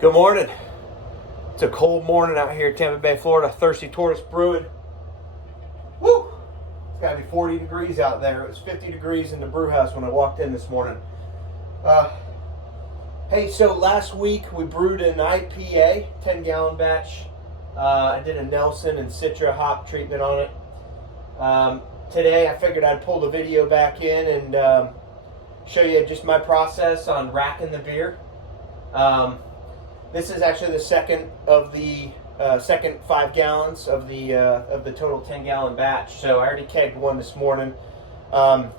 Good morning. It's a cold morning out here in Tampa Bay, Florida. Thirsty Tortoise Brewing. Woo! It's got to be 40 degrees out there. It was 50 degrees in the brew house when I walked in this morning. Hey, so last week we brewed an IPA, 10-gallon batch. I did a Nelson and Citra hop treatment on it. Today I figured I'd pull the video back in and show you just my process on racking the beer. This is actually the second of the second 5 gallons of the total 10-gallon batch. So I already kegged one this morning. I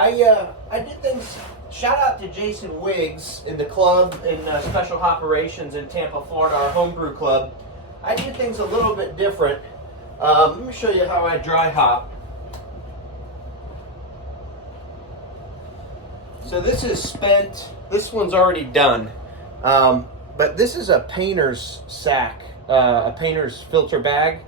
did things. Shout out to Jason Wiggs in the club in Special Operations in Tampa, Florida, our homebrew club. I did things a little bit different. Let me show you how I dry hop. So this is spent. This one's already done. But this is a painter's sack, a painter's filter bag.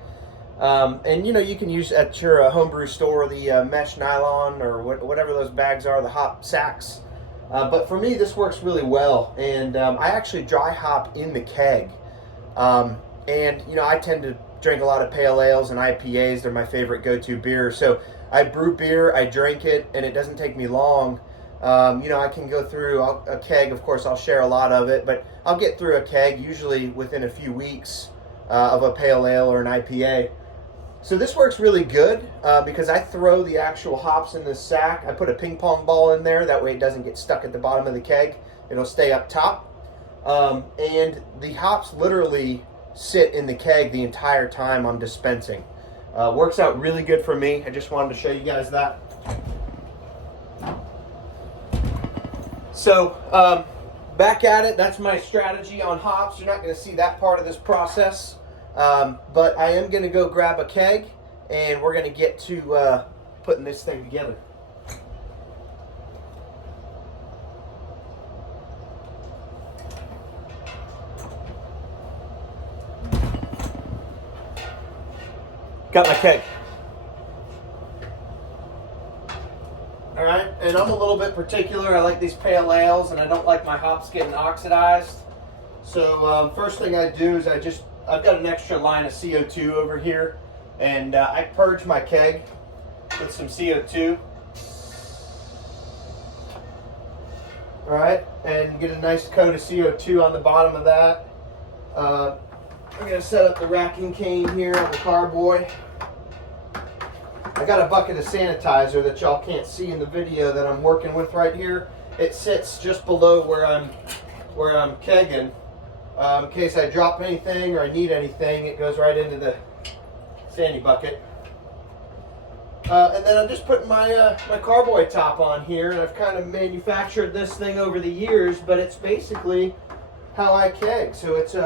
And you know, you can use at your homebrew store the mesh nylon or whatever those bags are, the hop sacks. But for me, this works really well. And I actually dry hop in the keg. And you know, I tend to drink a lot of pale ales and IPAs. They're my favorite go-to beer. So I brew beer, I drink it, and it doesn't take me long. You know, I can go through a keg. Of course, I'll share a lot of it, but I'll get through a keg usually within a few weeks of a pale ale or an IPA. So this works really good because I throw the actual hops in this sack. I put a ping pong ball in there. That way it doesn't get stuck at the bottom of the keg. It'll stay up top. And the hops literally sit in the keg the entire time I'm dispensing. Works out really good for me. I just wanted to show you guys that. So back at it, that's my strategy on hops. You're not going to see that part of this process, but I am going to go grab a keg and we're going to get to putting this thing together. Got my keg. All right, and I'm a little bit particular. I like these pale ales, and I don't like my hops getting oxidized. So first thing I do is I've got an extra line of CO2 over here, and I purge my keg with some CO2. All right, and get a nice coat of CO2 on the bottom of that. I'm gonna set up the racking cane here on the carboy. I got a bucket of sanitizer that y'all can't see in the video that I'm working with right here. It sits just below where I'm kegging. In case I drop anything or I need anything, it goes right into the sandy bucket. And then I'm just putting my my carboy top on here, and I've kind of manufactured this thing over the years, but it's basically how I keg. So it's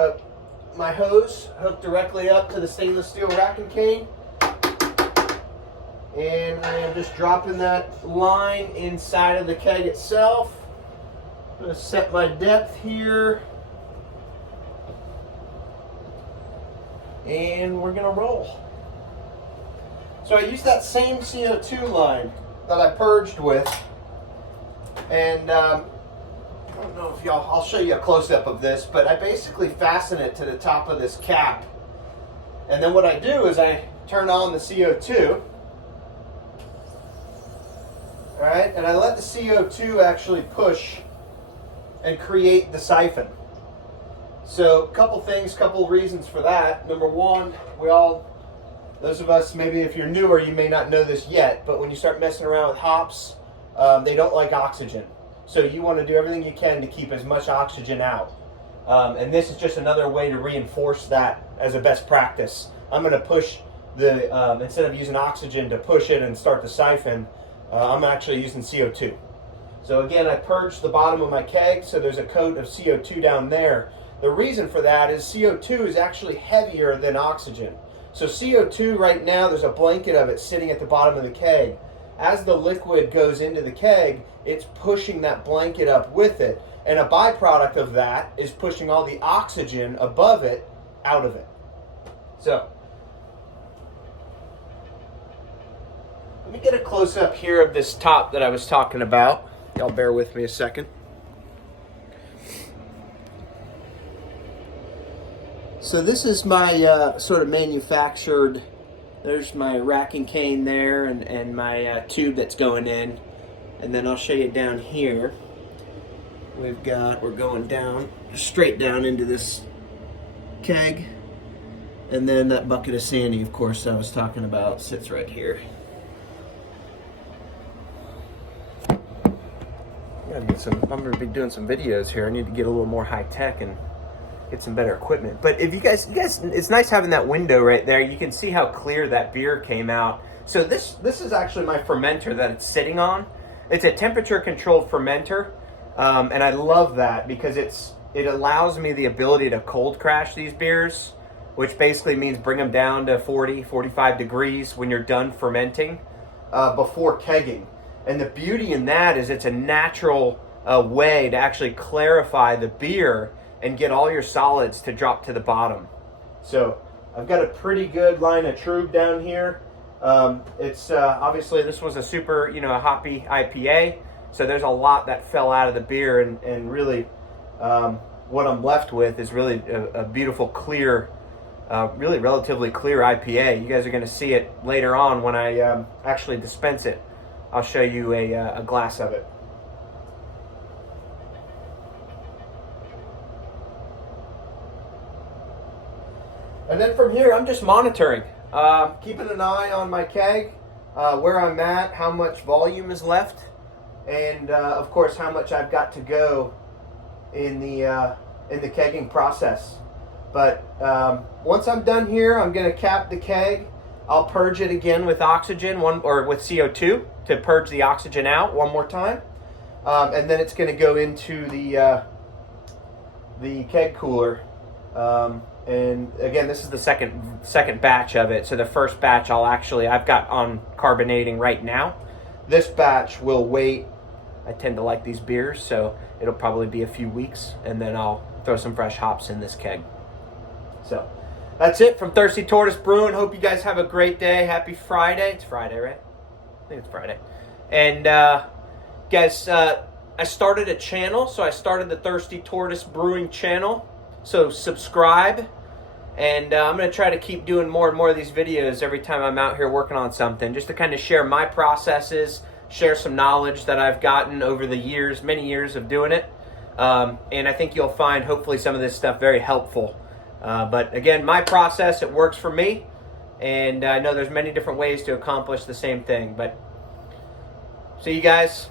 my hose hooked directly up to the stainless steel racking cane. And I am just dropping that line inside of the keg itself. I'm going to set my depth here. And we're going to roll. So I used that same CO2 line that I purged with. And I don't know if I'll show you a close-up of this, but I basically fasten it to the top of this cap. And then what I do is I turn on the CO2. All right, and I let the CO2 actually push and create the siphon. So couple reasons for that. Number one, those of us, maybe if you're newer, you may not know this yet, but when you start messing around with hops, they don't like oxygen. So you want to do everything you can to keep as much oxygen out. And this is just another way to reinforce that as a best practice. I'm going to push instead of using oxygen to push it and start the siphon, I'm actually using CO2. So again, I purged the bottom of my keg, so there's a coat of CO2 down there. The reason for that is CO2 is actually heavier than oxygen. So CO2 right now, there's a blanket of it sitting at the bottom of the keg. As the liquid goes into the keg, it's pushing that blanket up with it. And a byproduct of that is pushing all the oxygen above it out of it. So let me get a close-up here of this top that I was talking about. Y'all bear with me a second. So this is my sort of manufactured, there's my rack and cane there, and my tube that's going in. And then I'll show you down here. We're going down, straight down into this keg. And then that bucket of Sandy, of course, I was talking about, sits right here. I'm going to be doing some videos here. I need to get a little more high tech and get some better equipment. But if you guys, it's nice having that window right there. You can see how clear that beer came out. So this is actually my fermenter that it's sitting on. It's a temperature controlled fermenter, and I love that because it allows me the ability to cold crash these beers, which basically means bring them down to 40, 45 degrees when you're done fermenting before kegging. And the beauty in that is it's a natural way to actually clarify the beer and get all your solids to drop to the bottom. So I've got a pretty good line of Trub down here. It's obviously this was a super, a hoppy IPA. So there's a lot that fell out of the beer, and really what I'm left with is really a beautiful, clear, really relatively clear IPA. You guys are going to see it later on when I actually dispense it. I'll show you a glass of it. And then from here, I'm just monitoring, keeping an eye on my keg, where I'm at, how much volume is left, and of course how much I've got to go in the kegging process. But once I'm done here, I'm going to cap the keg. I'll purge it again with oxygen, or with CO2 to purge the oxygen out one more time, and then it's going to go into the keg cooler. And again, this is the second batch of it. So the first batch I've got on carbonating right now. This batch will wait. I tend to like these beers, so it'll probably be a few weeks, and then I'll throw some fresh hops in this keg. So that's it from Thirsty Tortoise Brewing. Hope you guys have a great day. Happy Friday. It's Friday, right? I think it's Friday. And guys, I started a channel. So I started the Thirsty Tortoise Brewing channel. So subscribe, and I'm going to try to keep doing more and more of these videos every time I'm out here working on something, just to kind of share my processes, share some knowledge that I've gotten over the years, many years of doing it. And I think you'll find hopefully some of this stuff very helpful. But again, my process, it works for me, and I know there's many different ways to accomplish the same thing. But see you guys.